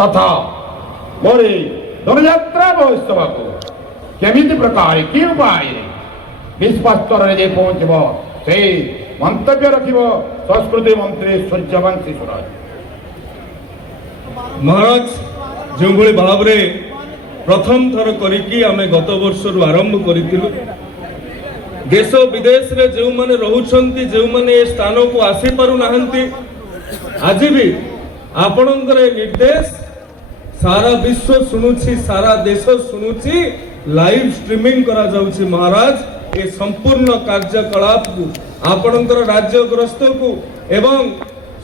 तथा मोरी धनुयात्रा महोत्सव को केमिति प्रकार कि उपाय विश्वास स्तर में पहुंचब से मंतव्य रखिब संस्कृति मंत्री सूर्यवंशी स्वराज। महाराज जो भाव में प्रथम थर करिकी आमे गत वर्ष आरंभ करितिलु देश विदेश रे जो माने रहउछंती जो माने स्थान को आसी पारु नाहंती आज भी आपणकर निर्देश सारा विश्व शुणुछि सारा देश शुणुछि लाइव स्ट्रीमिंग करा जाउछि। महाराज ए संपूर्ण कार्यकलाप को आपणकर राज्यग्रस्त को एवं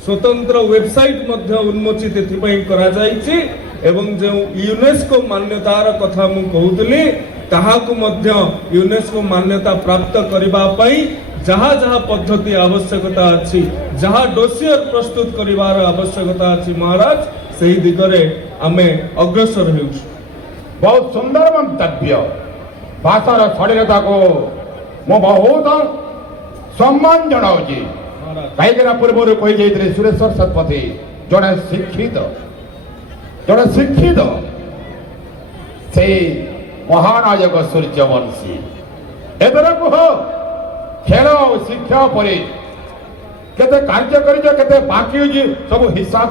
स्वतंत्र वेबसाइट मध्य उन्मोचित एथिपई करा जाइछि एवं जो यूनेस्को मान्यतार कथा मु कहउतली ताहाकु मध्य यूनेस्को मान्यता प्राप्त करिबा पई जहाँ जहाँ पद्धति आवश्यकता अच्छी जहाँ डोसियर प्रस्तुत करिवार आवश्यकता अच्छी महाराज सही दिगरे आमे अग्रसर हेउछु। बहुत सुंदर मंतव्य भाषार शालीनता को मो बहुत सम्मान जनाऊँगी कहीं पूर्व कही जाइए सुरेश्वर शतपथी जड़े शिक्षित से महानायक सूर्यवंशी एदर कुह खेल और शिक्षा पर केते कार्य करते बाकी सब हिसाब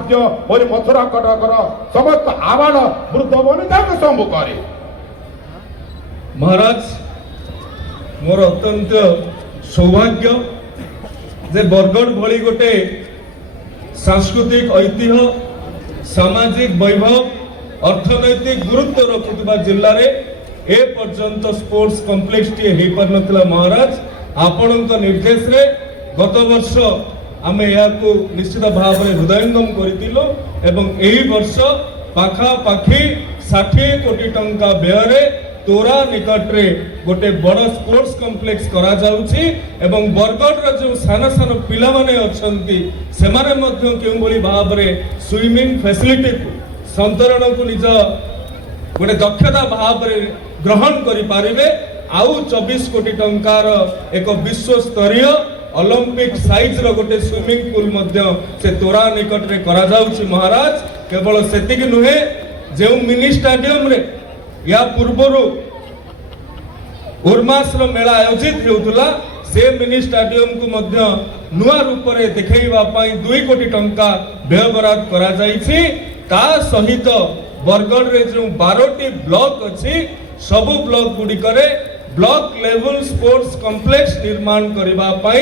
और मथुरा कटकर समस्त आवाड़ वृद्ध वनिता सम्मुखें महाराज मोर अत्यंत सौभाग्य जे बरगढ़ भली गोटे सांस्कृतिक ऐतिह्य सामाजिक वैभव अर्थनैतिक गुरुत्व रखुवा जिले में ए पर्यंत स्पोर्ट्स कॉम्प्लेक्स टी हे पर नथिला। महाराज आपणक निर्देश रे गत वर्ष आमे याकू निश्चित भाव में हृदयंगम करितिलो एवं एही वर्ष पाखा पाखी 60 कोटी टंका व्यय तोरा निकट रे गोटे बड़ स्पोर्ट्स कॉम्प्लेक्स करा जाउछि एवं बरगढ़ रे जो सान सान पिला माने अछंती से माने मध्य केउ भली भाव रे स्विमिंग फैसिलिटी को संतरण को निज गोटे दक्षता भाव रे ग्रहण करि पारिबे आउ 24 कोटी टंकार एक विश्व स्तरीय ओलंपिक साइज रो गोटे स्विमिंग पूल मध्य से तोरा निकट रे करा जाउछि। महाराज केवल सेतिक नुहे जे मिनी स्टेडियम रे या पूर्वरु उर्मास रो मेला आयोजित हेउतला से मिनी स्टेडियम को मध्य नुआ रूप रे देखैबा पई 2 कोटी टंका व्यय बराद करा जाइछि। ता सहित बरगढ़ रे जो 12टी ब्लॉक अछि सब ब्लॉक गुडी करे ब्लॉक लेवल स्पोर्ट्स कॉम्प्लेक्स निर्माण करिबा पई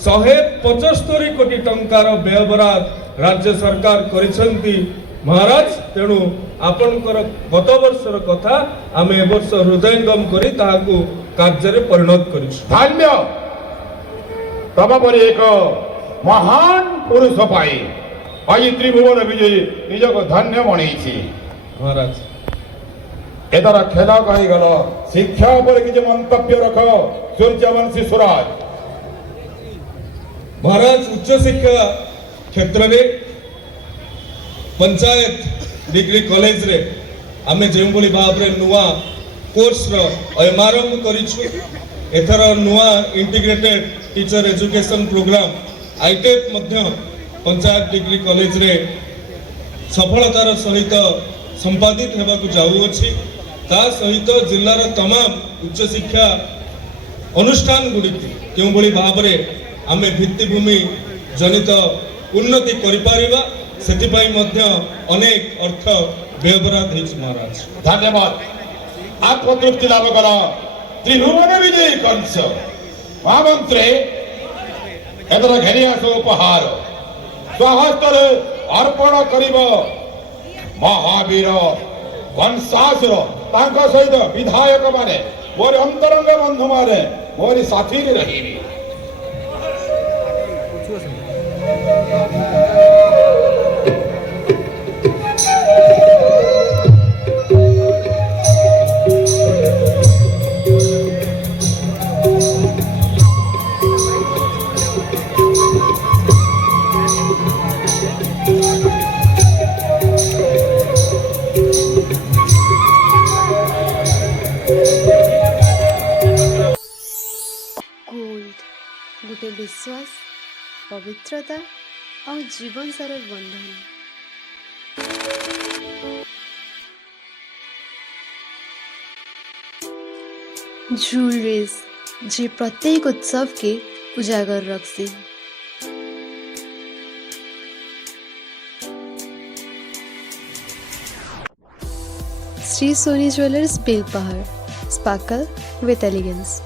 175 कोटी टंकार व्यय बराद राज्य सरकार करिसंती। महाराज तेणु आपनकर गत वर्षर कथा आमे ए वर्ष हृदयंगम करी ताहाकू कार्य रे परिणत करिसु। धन्य तब पर एक महान पुरुष पाई आज त्रिभुवन विजय निजक धन्य बणैछि। महाराज एदार खेल कही गल शिक्षा पर किसी मंतव्य रख सूर्यवंशी स्वराज। महाराज उच्च शिक्षा क्षेत्र में पंचायत डिग्री कॉलेज रे आमे जो भली भाव रे नुआ कोर्स रो आरंभ करिछु एथर नुआ इंटीग्रेटेड टीचर एजुकेशन प्रोग्राम आईटेप मध्य पंचायत डिग्री कॉलेज रे सफलतार सहित संपादित हेबा को जाऊ अछि। ता सहित जिल्लार तमाम उच्च शिक्षा अनुष्ठान गुडी केउ भली भाव रे आमे भित्तिभूमि जनित उन्नति करि पारिबा सेति पई मध्य अनेक अर्थ व्यवहार हेछि। महाराज धन्यवाद आत्मतृप्ति लाभ कर त्रिभुवन विजय कंस महामंत्री एदर घेरी आस उपहार स्वहस्तर अर्पण करिब महावीर वंशासुर तांका सहित विधायक माने मोर अंतरंग बंधु माने मोर साथी रे रहिबी। गोटे विश्वास पवित्रता और जीवन सारा बंधन। ज्वेलरीज जे प्रत्येक उत्सव के उजागर रखसी। Shri Soni jewellers Belpahar, sparkle with elegance.